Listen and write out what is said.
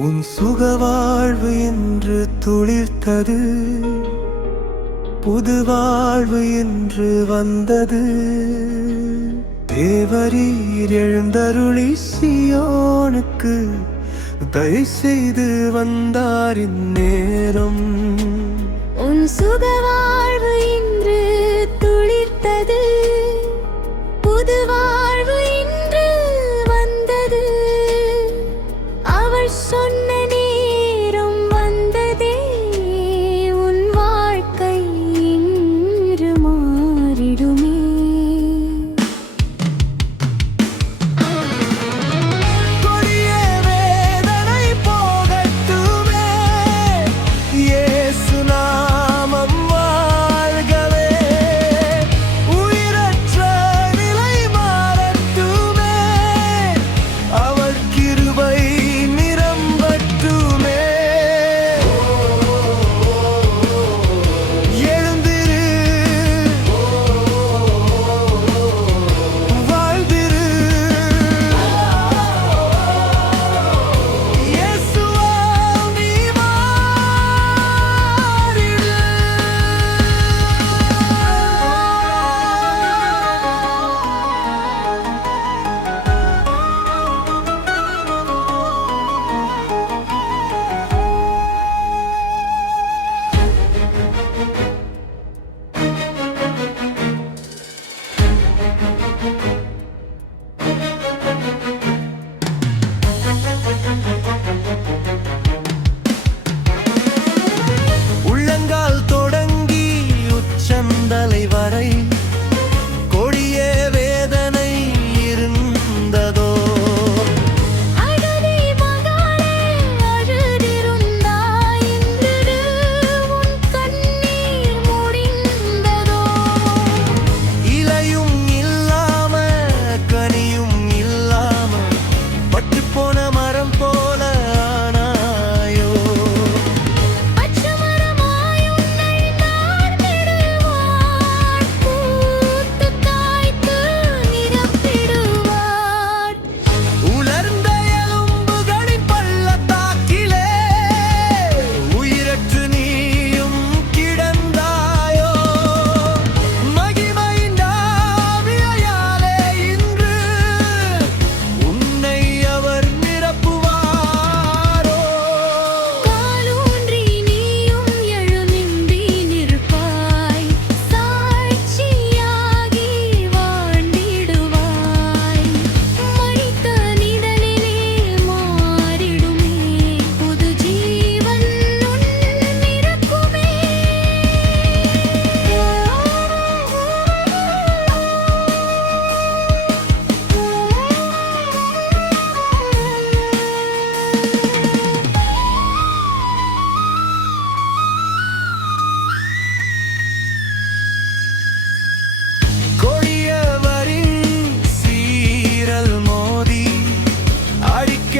உன் சுகவாழ்வு என்று துளிர்த்தது, புது வாழ்வு என்று வந்தது. தேவரீர் எழுந்தருளி சியோனுக்கு தயை செய்து வந்தார் இந்நேரம். உன் சுகவாழ்வு என்று துளிர்த்தது, புது வாழ்வு என்று வந்தது. அவர் சொன்ன நேரம் வந்ததே, உன் வாழ்க்கை இன்று மாறிடுமே. வரை கொடிய வேதனை இருந்ததோ, அழுதி மகளே அழுதிருந்தாய், இன்று உன் கண்ணீர் முடிந்ததோ. இலையும் இல்லாம கனியும் இல்லாம பட்டு போன மரம் போல ஆனாயோ. பச்சமரமாய் உன்னை நார்ந்திடுவார், பூத்து காய்த்து நிரப்பிடுவார். உலர்ந்த எலும்புகளின் பள்ளத்தாக்கிலே உயிரற்று நீயும் கிடந்தாயோ. மகிமையின் ஆவியாலே இன்று உன்னை அவர் நிரப்புவாரோ. காலூன்றி நீயும் எழுநின்றி நிற்பாய், சாட்சியாகி வாழ்ந்திடுவாய். மனித நிழலிலே மாறிடுமே, புது ஜீவன் உன் நிரப்புமே. கொடியவரின் சீரல் மோதி அடிக்க